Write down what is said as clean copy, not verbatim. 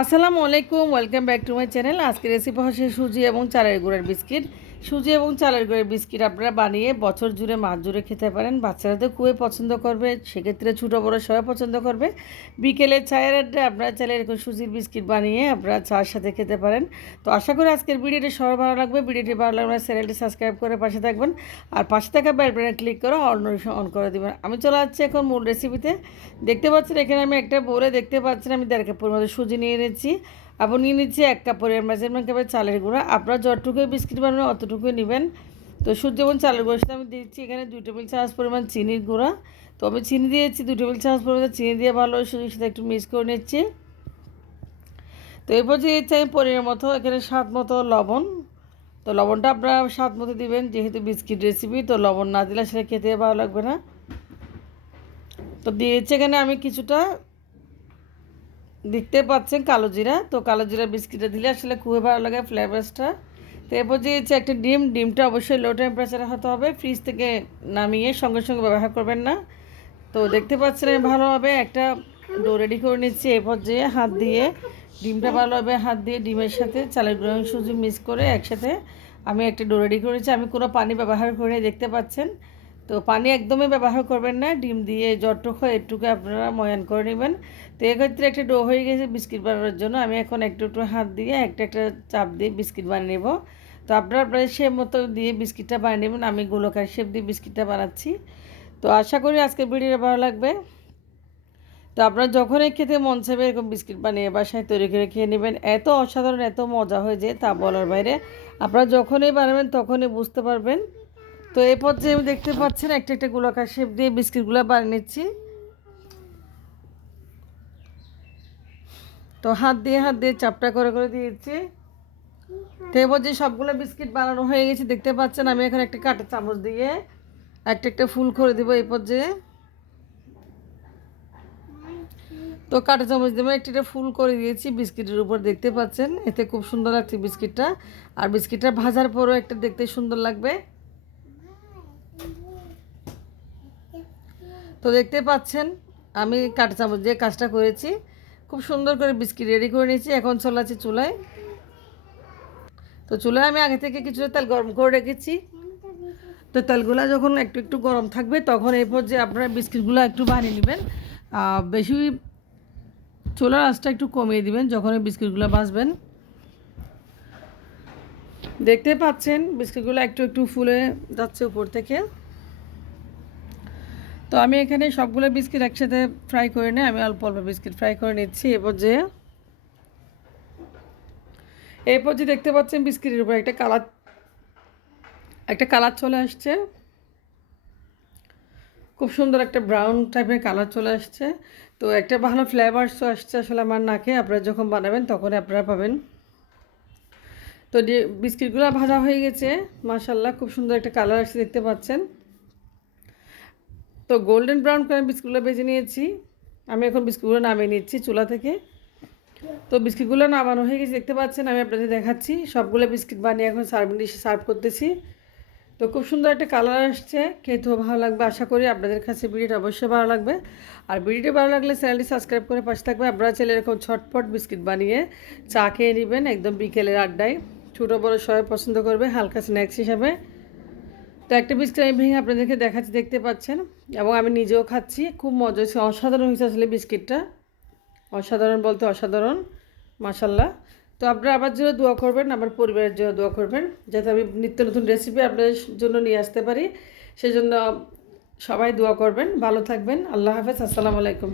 আসসালামু আলাইকুম, welcome back to my channel. আজকে রেসিপি হচ্ছে সুজি এবং চালের গুঁড়ের বিস্কিট। সুজি এবং চালের গুঁড়ের বিস্কিট আপনারা বানিয়ে বছর জুড়ে মাস জুড়ে খেতে পারেন। বাচ্চারা তো খুবই পছন্দ করবে, সেক্ষেত্রে ছোটো বড়ো সবাই পছন্দ করবে। বিকেলে চায়ের আড্ডায় আপনারা চাইলে এরকম সুজির বিস্কিট বানিয়ে আপনারা চার সাথে খেতে পারেন। তো আশা করি আজকের ভিডিওটি সবার ভালো লাগবে। ভিডিওটি ভালো লাগলে চ্যানেলটি সাবস্ক্রাইব করে পাশে থাকবেন, আর পাশে থাকা বেল বাটনে ক্লিক করে অন করে দেবেন। আমি চলে যাচ্ছি এখন মূল রেসিপিতে। দেখতে পাচ্ছেন এখানে আমি একটা বোলে দেখতে পাচ্ছেন আমি 1.5 কাপের মতো সুজি নিয়ে নিচ্ছি। আবার নিয়ে নিচ্ছি 1 কাপের মেজারমেন্ট কাপের চালের গুঁড়া। আপনারা যতটুকুই বিস্কিট বানাবেন অতটুকুই নেবেন। তো সুজি এবং চালের গুঁড়ার সাথে আমি দিচ্ছি এখানে 2 টেবিল চামচ পরিমাণ চিনির গুঁড়া। তো আমি চিনি দিয়েছি 2 টেবিল চামচ পরিমাণ চিনি দিয়ে ভালো সুজির সাথে একটু মিক্স করে নিচ্ছি। তো এরপর দিয়েছি আমি পরিমাণ মতো এখানে স্বাদ মতো লবণ। তো লবণটা আপনারা স্বাদ মতো দিবেন, যেহেতু বিস্কিট রেসিপি তো লবণ না দিলে সেটা খেতে ভালো লাগবে না। তো দিয়েছি এখানে আমি কিছুটা, দেখতে পাচ্ছেন কালো জিরা। তো কালো জিরা বিস্কিটে দিলে আসলে খুবই ভালো লাগে ফ্লেভারসটা। তো এরপর দিয়েছি একটা ডিমটা অবশ্যই লো টেম্পারেচারে হতে হবে, ফ্রিজ থেকে নামিয়ে সঙ্গে সঙ্গে ব্যবহার করবেন না। তো দেখতে পাচ্ছেন আমি ভালোভাবে একটা ডো রেডি করে নিচ্ছি। এরপর যে হাত দিয়ে ডিমটা ভালোভাবে হাত দিয়ে ডিমের সাথে চালের গুঁড়ো সুজি মিক্স করে একসাথে আমি একটা ডো রেডি করেছি। আমি কোনো পানি ব্যবহার করে, দেখতে পাচ্ছেন। তো পানি একদমই ব্যবহার করবেন না, ডিম দিয়ে যতটুকু হয় এটুকু আপনারা ময়ান করে নেবেন। তো এক্ষেত্রে একটা ডো হয়ে গেছে বিস্কিট বানানোর জন্য। আমি এখন একটু একটু হাত দিয়ে একটা একটা চাপ দিয়ে বিস্কিট বানিয়ে নেব। তো আপনারা আপনার শেপ মতো দিয়ে বিস্কিটটা বানিয়ে নেবেন। আমি গোলাকার শেপ দিয়ে বিস্কিটটা বানাচ্ছি। তো আশা করি আজকের ভিডিওটা ভালো লাগবে। তো আপনারা যখনই খেতে মন চাইবে এরকম বিস্কিট বানিয়ে বাসায় তৈরি করে খেয়ে নেবেন। এত অসাধারণ, এত মজা হয়ে যায় তা বলার বাইরে। আপনারা যখনই বানাবেন তখনই বুঝতে পারবেন। তো এই পর্যায়ে আমি দেখতে পাচ্ছেন একটা একটা গোলাকার শেপ দিয়ে বিস্কিটগুলো বানিয়ে নিচ্ছি। তো হাত দিয়ে চাপটা করে করে দিয়েছি। তো এই পর্যায়ে সবগুলো বিস্কিট বানানো হয়ে গেছে, দেখতে পাচ্ছেন। আমি এখন একটা কাঁটা চামচ দিয়ে একটা একটা ফুল করে দেবো এই পর্যায়ে। তো কাঁটা চামচ দিয়ে একটা একটা ফুল করে দিয়েছি বিস্কিটের উপর, দেখতে পাচ্ছেন। এতে খুব সুন্দর লাগছে বিস্কিটটা, আর বিস্কিটটা ভাজার পরও একটা দেখতে সুন্দর লাগবে। তো দেখতে পাচ্ছেন আমি কাঁটা চামচ দিয়ে কাজটা করেছি, খুব সুন্দর করে বিস্কিট রেডি করে নিয়েছি। এখন চলে আছে চুলায়। তো চুলায় আমি আগে থেকে কিছুটা তেল গরম করে রেখেছি। তো তেলগুলো যখন একটু একটু গরম থাকবে তখন এরপর যে আপনারা বিস্কিটগুলো একটু বানিয়ে নেবেন। বেশি চুলার আঁচটা একটু কমিয়ে দিবেন যখন এই বিস্কিটগুলো ভাজবেন। দেখতে পাচ্ছেন বিস্কিটগুলো একটু একটু ফুলে যাচ্ছে উপর থেকে। তো আমি এখানে সবগুলো বিস্কিট একসাথে ফ্রাই করে নিই, আমি অল্প অল্প বিস্কিট ফ্রাই করে নিচ্ছি। এরপর যে দেখতে পাচ্ছেন বিস্কিটের উপর একটা কালার চলে আসছে, খুব সুন্দর একটা ব্রাউন টাইপের কালার চলে আসছে। তো একটা ভালো ফ্লেভারসও আসছে আসলে আমার নাকে। আপনারা যখন বানাবেন তখন আপনারা পাবেন। তো বিস্কিটগুলো ভাজা হয়ে গেছে, মাশাআল্লাহ খুব সুন্দর একটা কালার আসছে, দেখতে পাচ্ছেন। তো গোল্ডেন ব্রাউন করে বিস্কুটগুলো ভেজে নিয়েছি। আমি এখন বিস্কুটগুলো নামিয়ে নিচ্ছি চুলা থেকে। তো বিস্কিটগুলো নামানো হয়ে গেছে, দেখতে পাচ্ছেন। আমি আপনাদের দেখাচ্ছি সবগুলো বিস্কিট বানিয়ে এখন সার্ভিং ডিশে সার্ভ করতেছি। তো খুব সুন্দর একটা কালার আসছে, খেতেও ভালো লাগবে। আশা করি আপনাদের কাছে ভিডিওটা অবশ্যই ভালো লাগবে। আর ভিডিওটি ভালো লাগলে চ্যানেলটি সাবস্ক্রাইব করে পাশে থাকবে। আপনারা চাইলে এরকম ছটপট বিস্কিট বানিয়ে চা খেয়ে নেবেন একদম বিকেলের আড্ডায়। ছোটো বড়ো সবাই পছন্দ করবে হালকা স্ন্যাক্স হিসাবে। তো একটা বিস্কিট আমি ভেঙে আপনাদেরকে দেখাচ্ছি, দেখতে পাচ্ছেন। এবং আমি নিজেও খাচ্ছি, খুব মজা হয়েছে, অসাধারণ হয়েছে আসলে বিস্কিটটা। অসাধারণ বলতে অসাধারণ, মাশাআল্লাহ। তো আপনারা আমার জন্য দোয়া করবেন, আমার পরিবারের জন্য দোয়া করবেন, যাতে আমি নিত্য নতুন রেসিপি আপনাদের জন্য নিয়ে আসতে পারি। সেজন্য সবাই দোয়া করবেন। ভালো থাকবেন। আল্লাহ হাফেজ। আসসালামু আলাইকুম।